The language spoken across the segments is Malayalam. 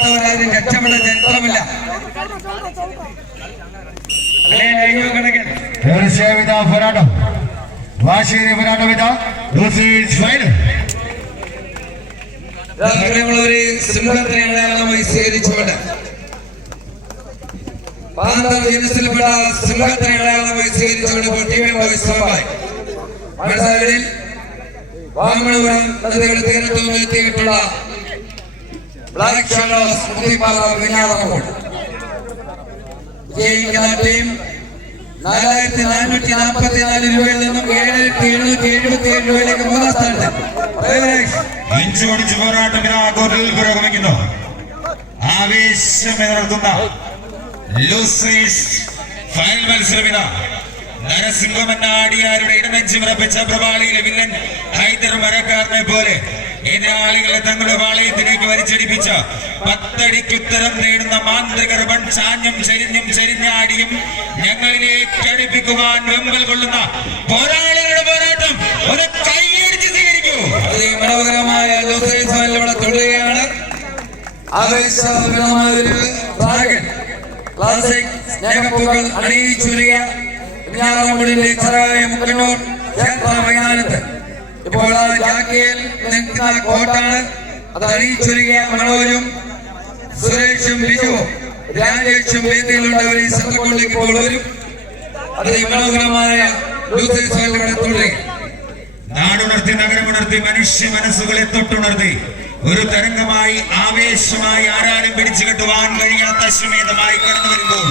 രക്ഷപ്പെട്ടവരാരും രക്ഷപ്പെട്ട ചരിത്രമില്ല. തീർച്ചയായും ഇതാ പോരാട്ടം. പോരാട്ടം ഇതാ. ഒരു സിംഹത്തിനെ അടയാളമായി സ്വീകരിച്ചുകൊണ്ട് പാന്തർ ജനസിൽപ്പെട്ട അടയാളമായി സ്വീകരിച്ചുകൊണ്ട് തീരത്തു ബ്ലാക്ക് ഷാഡോസ് ടീം നാലായിരത്തി നാനൂറ്റി നാൽപ്പത്തി നാല് രൂപയിൽ നിന്നും ഏഴായിരത്തി എഴുന്നൂറ്റി എഴുപത്തി ഏഴ് രൂപയിലേക്ക് മൂന്നാം സ്ഥാനത്ത്. ഇതാ കോർട്ടിൽ പുരോഗമിക്കുന്നു. ആവേശമുയർത്തുന്ന ലൂസേഴ്സ് ഫൈനൽ മത്സരമിത നരസിംഹമെന്ന ആടിയാരുടെ ഇടനെഞ്ചു വിറപ്പിച്ച പ്രവാളിയിലെ വില്ലൻ ഹൈദർ മരക്കാരനെ പോലെ എതിരാളികളെ തങ്ങളുടെ പാളയത്തിലേക്ക് വലിച്ചടിപ്പിച്ച പത്തടിക്ക് ഉത്തരം നേടുന്ന മാന്ത്രികർ വൺ ചാഞ്ഞും ചരിഞ്ഞും ചരിഞ്ഞാടിയും ഞങ്ങളിലേക്ക് അടുപ്പിക്കുവാൻ വെമ്പൽ കൊള്ളുന്ന പോരാളികളുടെ പോരാട്ടം ഒരു കൈയടിച്ച് സ്വീകരിക്കൂ. മനോഹരമായ ഇവിടെ തുടരുകയാണ്. അണിയിച്ചു വരിക. ചെറായ ക്ഷേത്ര മൈതാനത്ത്. ഇപ്പോൾ ജാക്കയിൽ നിൽക്കുന്ന കോട്ടാണ്. അത് അണിയിച്ചു മനോജും സുരേഷും ബിജുവും രാജേഷും വേദിയിലുള്ളവർ ഈ സ്ഥലങ്ങളിലേക്ക് ഇപ്പോൾ വരും. അതിമനോഹരമായ നാടുണർത്തി നഗരമുണർത്തി മനുഷ്യ മനസ്സുകളെ തൊട്ടുണർത്തി ഒരു തരംഗമായി ആവേശമായി ആരാരും പിടിച്ചു കെട്ടുവാൻ കഴിയാത്ത അശ്വമേധമായി കടന്നു വരുമ്പോൾ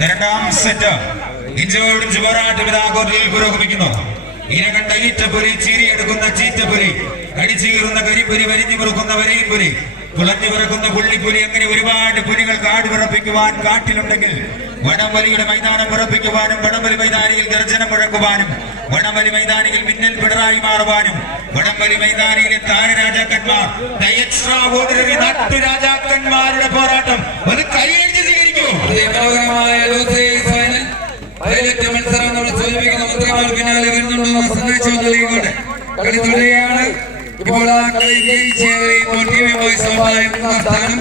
രണ്ടാം സെറ്റ് കടിച്ചീറുന്ന വരിഞ്ഞു അങ്ങനെ ഒരുപാട് പുലികൾ കാട് പിറപ്പിക്കുവാൻ കാട്ടിലുണ്ടെങ്കിൽ വടംവലിയുടെ മൈതാനം പിറപ്പിക്കുവാനും വടംവലി മൈതാനിയിൽ ഗർജനം മുഴക്കുവാനും വടംവലി മൈതാനിയിൽ മിന്നൽ പിണറായി മാറുവാനും വടംവലി മൈതാനിയിലെ താര രാജാക്കന്മാർ നാട്ടു രാജാക്കന്മാരുടെ പോരാട്ടം. അത് കൈയടിച്ച് സ്വീകരിക്കൂ. ഫൈനൽ കളി ഇപ്പോൾ ആ കളി ജയിച്ചേറി ഇപ്പോൾ സ്ഥാനം